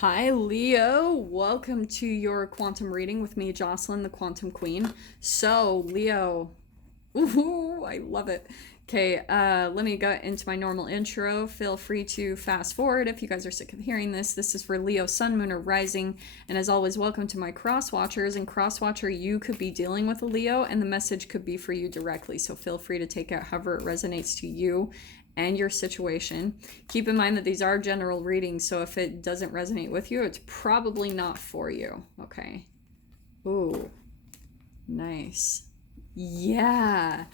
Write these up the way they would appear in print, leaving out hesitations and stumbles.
Hi, Leo. Welcome to your quantum reading with me, Jocelyn, the Quantum Queen. So, Leo, ooh, I love it. Okay, let me get into my normal intro. Feel free to fast forward if you guys are sick of hearing this. This is for Leo, Sun, Moon, or Rising. And as always, welcome to my cross watchers. And cross watcher, you could be dealing with a Leo, and the message could be for you directly. So feel free to take it however it resonates to you and your situation. Keep in mind that these are general readings, so if it doesn't resonate with you, it's probably not for you. Okay. Ooh, nice. Yeah.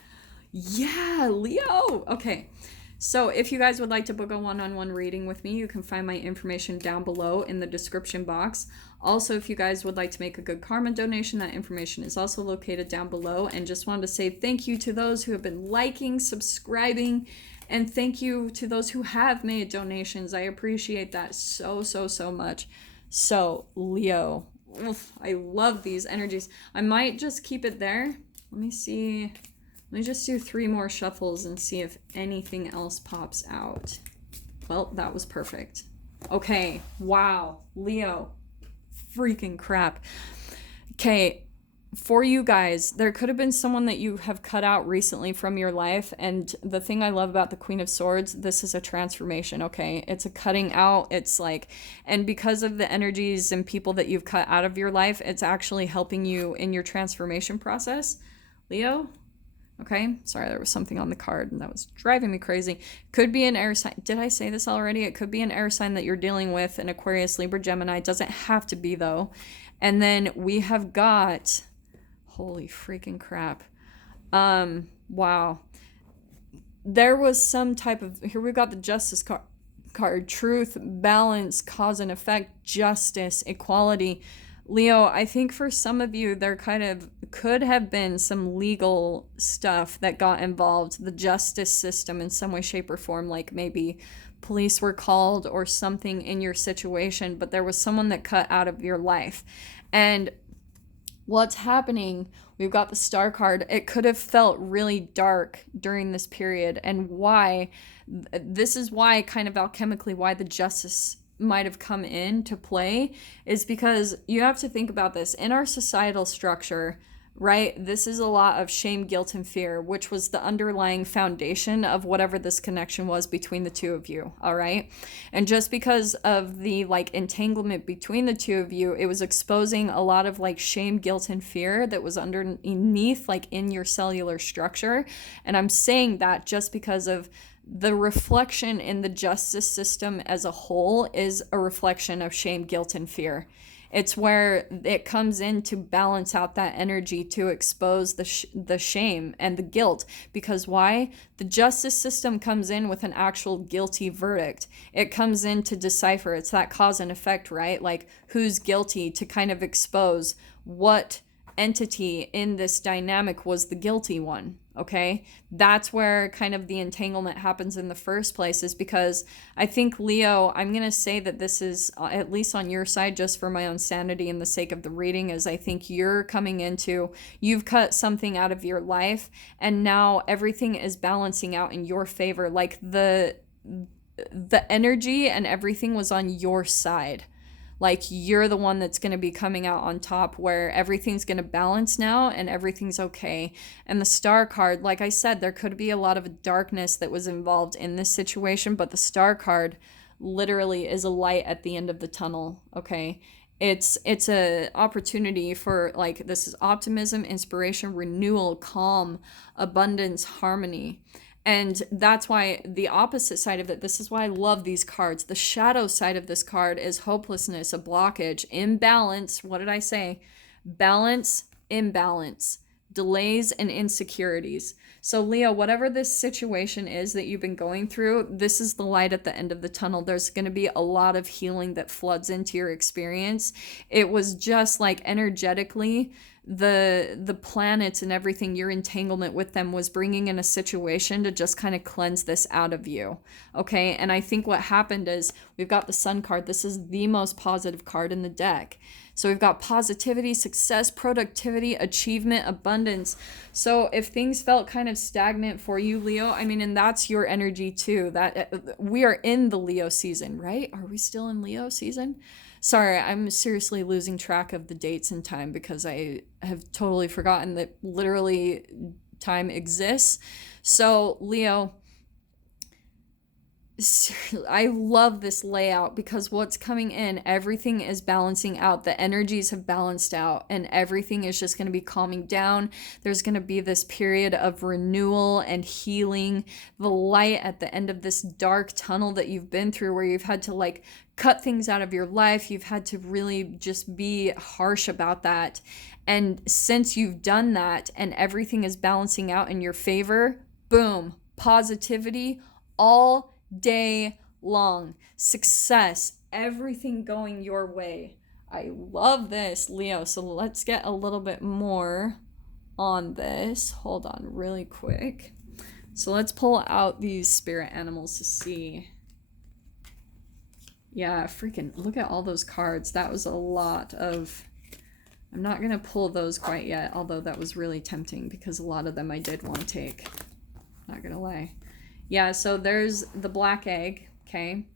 Yeah, Leo. Okay. So if you guys would like to book a one-on-one reading with me, you can find my information down below in the description box. Also, if you guys would like to make a good karma donation, that information is also located down below. And just wanted to say thank you to those who have been liking, subscribing, and thank you to those who have made donations. I appreciate that so much. So, Leo, oof, I love these energies. I might just keep it there. Let me see. Let me just do 3 more shuffles and see if anything else pops out. Well, that was perfect. Okay, wow, Leo, freaking crap. Okay, for you guys, there could have been someone that you have cut out recently from your life. And the thing I love about the Queen of Swords, this is a transformation, okay? It's a cutting out. It's like, and because of the energies and people that you've cut out of your life, it's actually helping you in your transformation process. Leo? Okay, sorry, there was something on the card and that was driving me crazy. Could be an air sign. Did I say this already? It could be an air sign that you're dealing with, an Aquarius, Libra, Gemini. It doesn't have to be, though. And then we have got, holy freaking crap. Wow. There was some type of, here we've got the Justice card. Truth, balance, cause and effect, justice, equality. Leo, I think for some of you, there kind of could have been some legal stuff that got involved, the justice system in some way, shape, or form, like maybe police were called or something in your situation, but there was someone that cut out of your life. And what's happening, we've got the Star card. It could have felt really dark during this period. And why? This is why, kind of alchemically, why the justice might have come into play is because you have to think about this in our societal structure, right? This is a lot of shame, guilt, and fear, which was the underlying foundation of whatever this connection was between the two of you. All right. And just because of the entanglement between the two of you, it was exposing a lot of shame, guilt, and fear that was underneath in your cellular structure. And I'm saying that just because of the reflection in the justice system as a whole is a reflection of shame, guilt, and fear. It's where it comes in to balance out that energy to expose the shame and the guilt. Because why? The justice system comes in with an actual guilty verdict. It comes in to decipher. It's that cause and effect, right? Like who's guilty, to kind of expose what entity in this dynamic was the guilty one. Okay, that's where kind of the entanglement happens in the first place, is because I think, Leo, I'm going to say that this is at least on your side, just for my own sanity and the sake of the reading, is I think you've cut something out of your life and now everything is balancing out in your favor. Like the energy and everything was on your side. Like you're the one that's going to be coming out on top, where everything's going to balance now and everything's okay. And the Star card, like I said, there could be a lot of darkness that was involved in this situation, but the Star card literally is a light at the end of the tunnel, okay? It's a opportunity for this is optimism, inspiration, renewal, calm, abundance, harmony. And that's why the opposite side of it, this is why I love these cards. The shadow side of this card is hopelessness, a blockage, imbalance. What did I say? Balance, imbalance, delays, and insecurities. So Leo, whatever this situation is that you've been going through, this is the light at the end of the tunnel. There's going to be a lot of healing that floods into your experience. It was just energetically, the planets and everything, your entanglement with them was bringing in a situation to just kind of cleanse this out of you. Okay. And I think what happened is We've got the Sun card. This is the most positive card in the deck. So we've got positivity, success, productivity, achievement, abundance. So if things felt kind of stagnant for you, Leo, I mean, and that's your energy too. That we are in the Leo season, right? Are we still in Leo season? Sorry, I'm seriously losing track of the dates and time because I have totally forgotten that literally time exists. So Leo, I love this layout because what's coming in, everything is balancing out. The energies have balanced out and everything is just going to be calming down. There's going to be this period of renewal and healing. The light at the end of this dark tunnel that you've been through where you've had to like cut things out of your life. You've had to really just be harsh about that. And since you've done that and everything is balancing out in your favor, boom, positivity all day long, success, everything going your way. I love this, Leo. So let's get a little bit more on this. Hold on really quick. So let's pull out these spirit animals to see. Yeah, freaking look at all those cards. That was a lot of... I'm not going to pull those quite yet, although that was really tempting because a lot of them I did want to take. Not going to lie. Yeah, so there's the black egg, okay?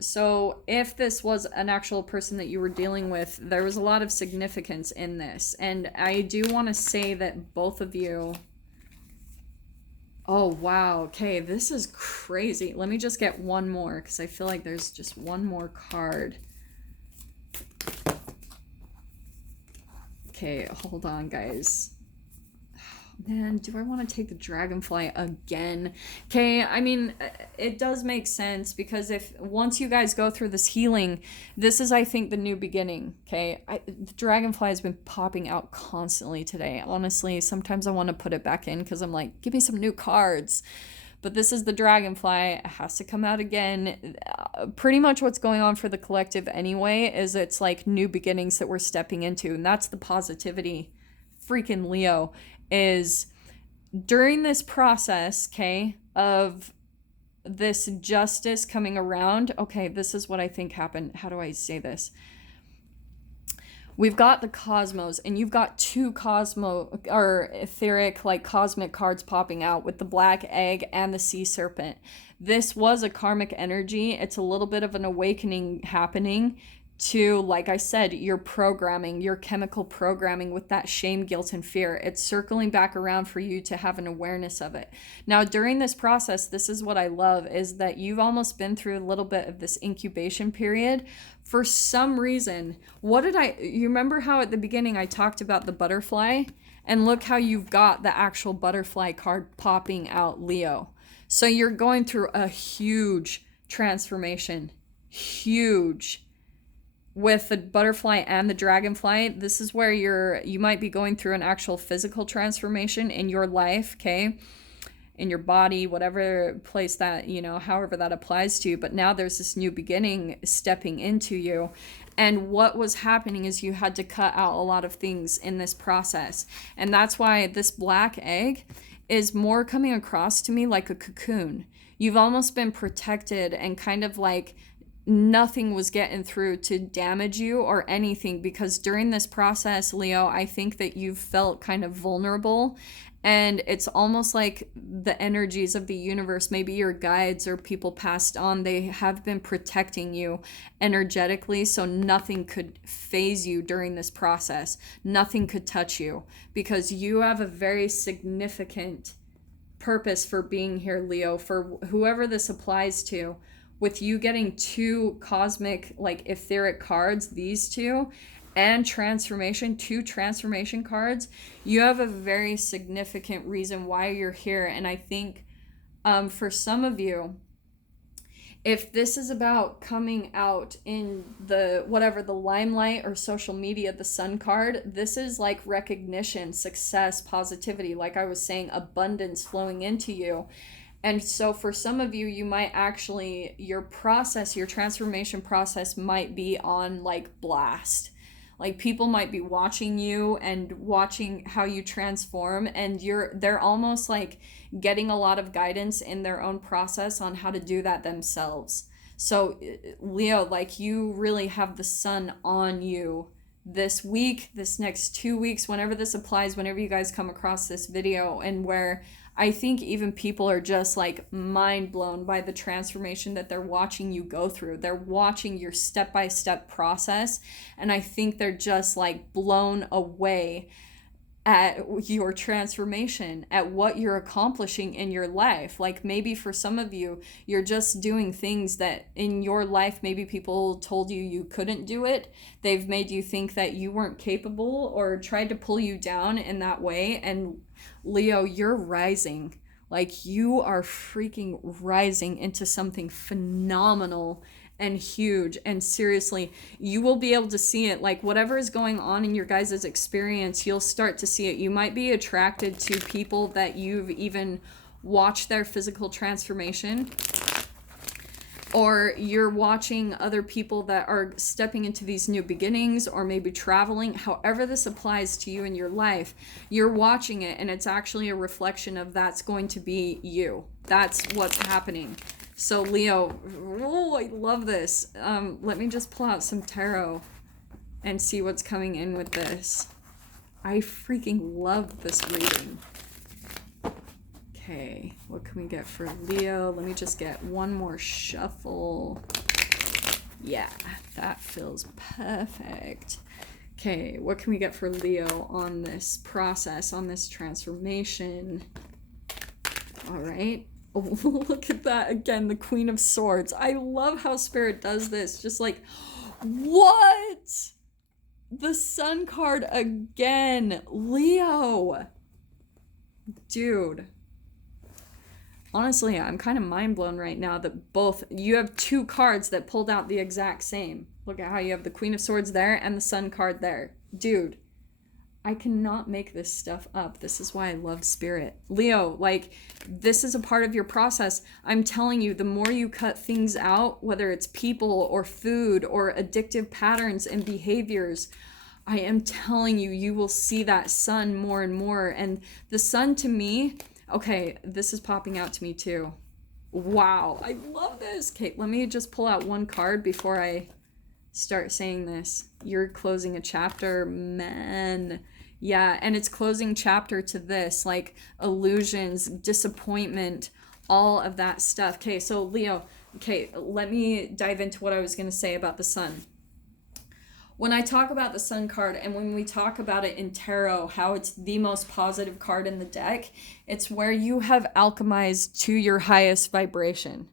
So if this was an actual person that you were dealing with, there was a lot of significance in this. And I do want to say that both of you... Oh, wow. Okay, this is crazy. Let me just get one more because I feel like there's just one more card. Okay, hold on, guys. Man, do I want to take the dragonfly again? Okay, I mean, it does make sense because if once you guys go through this healing, this is, I think, the new beginning, okay? The dragonfly has been popping out constantly today. Honestly, sometimes I want to put it back in because I'm like, give me some new cards. But this is the dragonfly. It has to come out again. Pretty much what's going on for the collective anyway is it's like new beginnings that we're stepping into. And that's the positivity, freaking Leo, is during this process, okay, of this justice coming around. Okay, this is what I think happened. How do I say this? We've got the cosmos, and you've got two or etheric, like cosmic cards popping out with the black egg and the sea serpent. This was a karmic energy. It's a little bit of an awakening happening to, like I said, your programming, your chemical programming with that shame, guilt, and fear. It's circling back around for you to have an awareness of it. Now, during this process, this is what I love, is that you've almost been through a little bit of this incubation period. For some reason, you remember how at the beginning I talked about the butterfly? And look how you've got the actual butterfly card popping out, Leo. So you're going through a huge transformation. Huge. With the butterfly and the dragonfly, this is where you might be going through an actual physical transformation in your life, okay? In your body, whatever place that, however that applies to you. But now there's this new beginning stepping into you. And what was happening is you had to cut out a lot of things in this process. And that's why this black egg is more coming across to me like a cocoon. You've almost been protected and kind of like nothing was getting through to damage you or anything, because during this process, Leo, I think that you've felt kind of vulnerable, and it's almost like the energies of the universe, maybe your guides or people passed on, they have been protecting you energetically, so nothing could phase you during this process. Nothing could touch you because you have a very significant purpose for being here, Leo, for whoever this applies to. With you getting two cosmic, like etheric cards, these two, and two transformation cards, you have a very significant reason why you're here. And I think for some of you, if this is about coming out in the limelight or social media, the Sun card, this is like recognition, success, positivity, like I was saying, abundance flowing into you. And so for some of you, you might actually, your transformation process might be on like blast. Like people might be watching you and watching how you transform, and they're almost like getting a lot of guidance in their own process on how to do that themselves. So Leo, like, you really have the sun on you this week, this next 2 weeks, whenever this applies, whenever you guys come across this video, and where I think even people are just like mind blown by the transformation that they're watching you go through. They're watching your step-by-step process, and I think they're just like blown away at your transformation, at what you're accomplishing in your life. Like, maybe for some of you, you're just doing things that in your life, maybe people told you you couldn't do it. They've made you think that you weren't capable or tried to pull you down in that way. And Leo, you're rising. Like, you are freaking rising into something phenomenal and huge. And seriously, you will be able to see it. Like, whatever is going on in your guys' experience, you'll start to see it. You might be attracted to people that you've even watched their physical transformation, or you're watching other people that are stepping into these new beginnings, or maybe traveling. However this applies to you in your life, you're watching it, and it's actually a reflection of that's going to be you. That's what's happening. So Leo, oh, I love this. Let me just pull out some tarot and see what's coming in with this. I freaking love this reading. Okay, what can we get for Leo? Let me just get one more shuffle. Yeah, that feels perfect. Okay, what can we get for Leo on this process, on this transformation? All right. Oh, look at that again, the Queen of Swords. I love how Spirit does this. Just like, what? The Sun card again. Leo. Dude. Honestly, I'm kind of mind blown right now that both, you have two cards that pulled out the exact same. Look at how you have the Queen of Swords there and the Sun card there. Dude, I cannot make this stuff up. This is why I love Spirit. Leo, like, this is a part of your process. I'm telling you, the more you cut things out, whether it's people or food or addictive patterns and behaviors, I am telling you, you will see that sun more and more. And the sun, to me, okay, this is popping out to me too. Wow, I love this. Okay, let me just pull out one card before I start saying this. You're closing a chapter, man. Yeah, and it's closing chapter to this, like illusions, disappointment, all of that stuff. Okay, so Leo, okay, let me dive into what I was going to say about the sun. When I talk about the Sun card, and when we talk about it in tarot, how it's the most positive card in the deck, it's where you have alchemized to your highest vibration.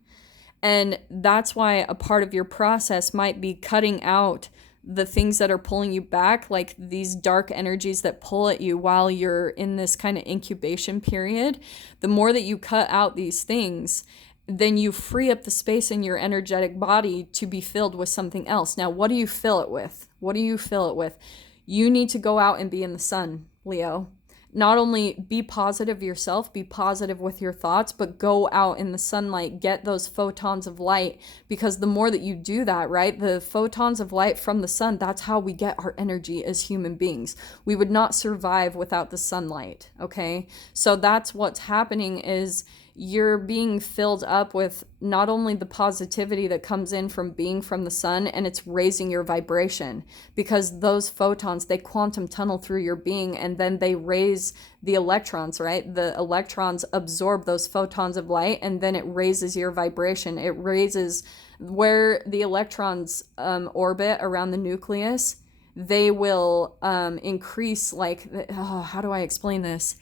And that's why a part of your process might be cutting out the things that are pulling you back, like these dark energies that pull at you while you're in this kind of incubation period. The more that you cut out these things, then you free up the space in your energetic body to be filled with something else. Now, what do you fill it with? What do you fill it with? You need to go out and be in the sun, Leo. Not only be positive yourself, be positive with your thoughts, but go out in the sunlight, get those photons of light, because the more that you do that, right, the photons of light from the sun, that's how we get our energy as human beings. We would not survive without the sunlight, okay? So that's what's happening is you're being filled up with not only the positivity that comes in from being from the sun, and it's raising your vibration, because those photons, they quantum tunnel through your being, and then they raise the electrons, right? The electrons absorb those photons of light, and then it raises your vibration. It raises where the electrons orbit around the nucleus. They will increase, like, how do I explain this?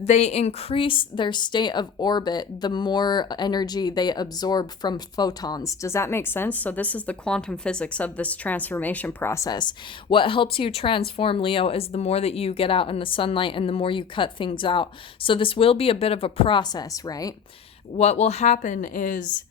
They increase their state of orbit the more energy they absorb from photons. Does that make sense? So this is the quantum physics of this transformation process. What helps you transform, Leo, is the more that you get out in the sunlight and the more you cut things out. So this will be a bit of a process, right? What will happen is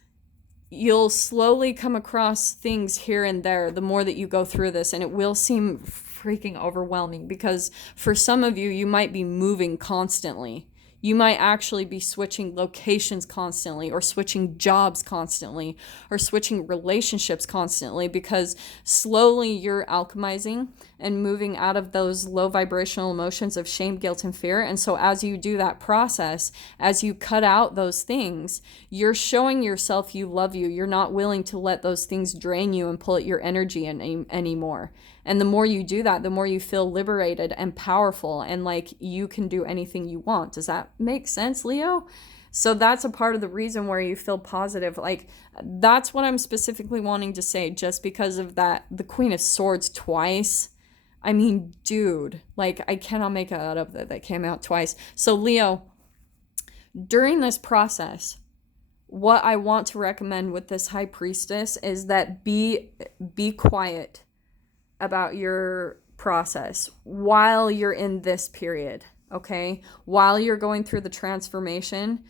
you'll slowly come across things here and there the more that you go through this, and it will seem freaking overwhelming, because for some of you, you might be moving constantly. You might actually be switching locations constantly, or switching jobs constantly, or switching relationships constantly, because slowly you're alchemizing. and moving out of those low vibrational emotions of shame, guilt, and fear. And so as you do that process, as you cut out those things, you're showing yourself you love you. You're not willing to let those things drain you and pull at your energy anymore. And the more you do that, the more you feel liberated and powerful and like you can do anything you want. Does that make sense, Leo? So that's a part of the reason where you feel positive. Like, that's what I'm specifically wanting to say, just because of that. The Queen of Swords twice. I mean, dude, like, I cannot make it out of that came out twice. So, Leo, during this process, what I want to recommend with this High Priestess is that be quiet about your process while you're in this period, okay? While you're going through the transformation,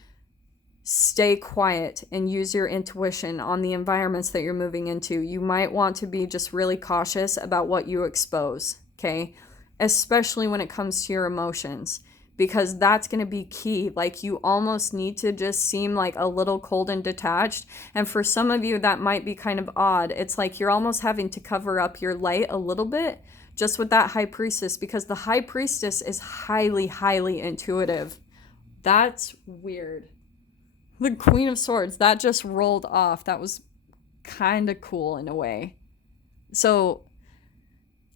stay quiet and use your intuition on the environments that you're moving into. You might want to be just really cautious about what you expose, okay? Especially when it comes to your emotions, because that's going to be key. Like, you almost need to just seem like a little cold and detached. And for some of you, that might be kind of odd. It's like you're almost having to cover up your light a little bit just with that High Priestess, because the High Priestess is highly, highly intuitive. That's weird. The Queen of Swords, that just rolled off. That was kind of cool in a way. So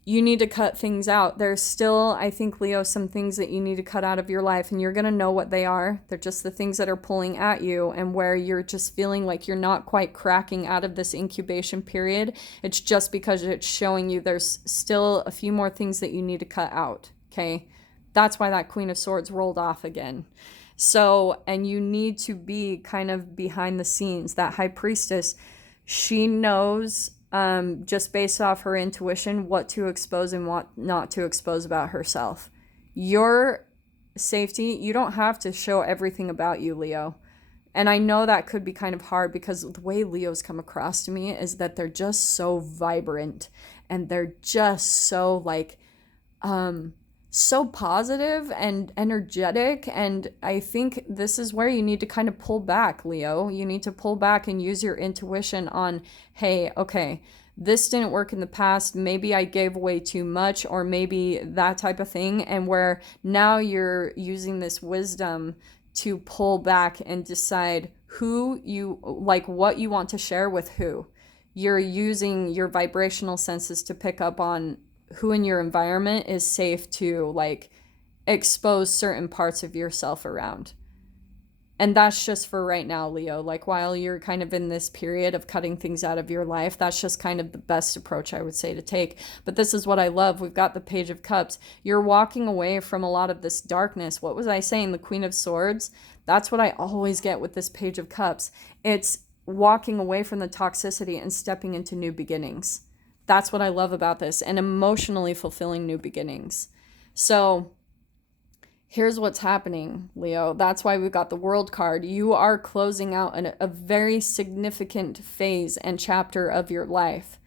you need to cut things out. There's still, I think, Leo, some things that you need to cut out of your life, and you're going to know what they are. They're just the things that are pulling at you and where you're just feeling like you're not quite cracking out of this incubation period. It's just because it's showing you there's still a few more things that you need to cut out, okay? That's why that Queen of Swords rolled off again. So, and you need to be kind of behind the scenes. That High Priestess, she knows, just based off her intuition, what to expose and what not to expose about herself. Your safety, you don't have to show everything about you, Leo. And I know that could be kind of hard, because the way Leos come across to me is that they're just so vibrant and they're just so like, so positive and energetic. And I think this is where you need to kind of pull back, Leo. You need to pull back and use your intuition on, hey, okay, this didn't work in the past. Maybe I gave away too much, or maybe that type of thing. And where now you're using this wisdom to pull back and decide who you like, what you want to share with who. You're using your vibrational senses to pick up on who in your environment is safe to like expose certain parts of yourself around. And that's just for right now, Leo. Like, while you're kind of in this period of cutting things out of your life, that's just kind of the best approach I would say to take. But this is what I love. We've got the Page of Cups. You're walking away from a lot of this darkness. What was I saying? The Queen of Swords. That's what I always get with this Page of Cups. It's walking away from the toxicity and stepping into new beginnings. That's what I love about this, and emotionally fulfilling new beginnings. So here's what's happening, Leo. That's why we've got the World card. You are closing out a very significant phase and chapter of your life.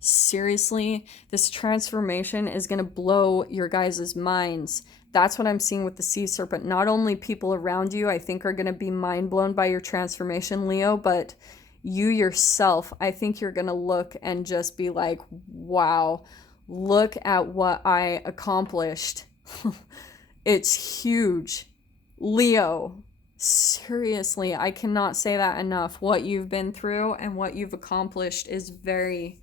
Seriously, this transformation is going to blow your guys' minds. That's what I'm seeing with the Sea Serpent. Not only people around you, I think, are going to be mind blown by your transformation, Leo, but you yourself, I think you're going to look and just be like, wow, look at what I accomplished. It's huge. Leo, seriously, I cannot say that enough. What you've been through and what you've accomplished is very,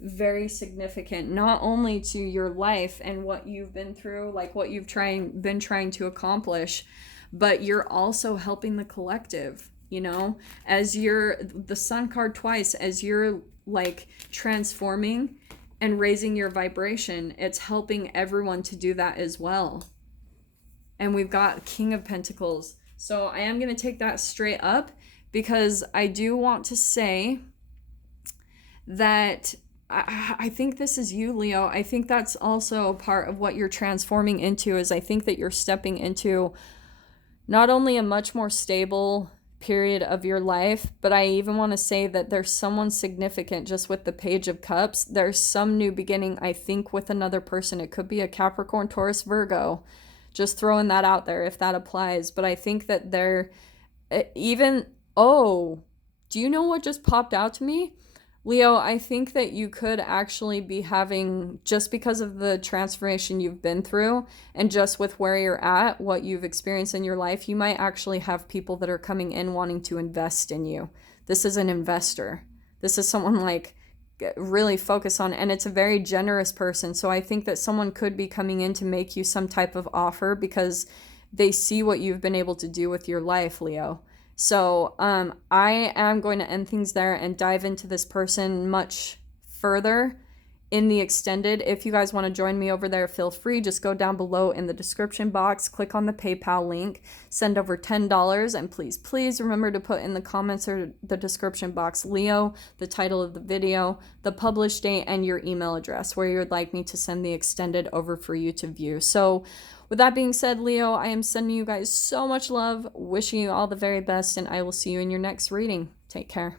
very significant, not only to your life and what you've been through, like what you've been trying to accomplish, but you're also helping the collective. You know, as you're the Sun card twice, as you're like transforming and raising your vibration, it's helping everyone to do that as well. And we've got King of Pentacles. So I am going to take that straight up, because I do want to say that I think this is you, Leo. I think that's also part of what you're transforming into. Is I think that you're stepping into not only a much more stable period of your life, but I even want to say that there's someone significant just with the Page of Cups. There's some new beginning, I think, with another person. It could be a Capricorn, Taurus, Virgo. Just throwing that out there if that applies. But I think that they're even, oh, do you know what just popped out to me? Leo, I think that you could actually be having, just because of the transformation you've been through and just with where you're at, what you've experienced in your life, you might actually have people that are coming in wanting to invest in you. This is an investor. This is someone like really focus on, and it's a very generous person. So I think that someone could be coming in to make you some type of offer because they see what you've been able to do with your life, Leo. So I am going to end things there and dive into this person much further in the extended. If you guys want to join me over there, feel free. Just go down below in the description box, click on the PayPal link, send over $10, and please remember to put in the comments or the description box Leo, the title of the video, the published date, and your email address where you would like me to send the extended over for you to view. So with that being said, Leo, I am sending you guys so much love, wishing you all the very best, and I will see you in your next reading. Take care.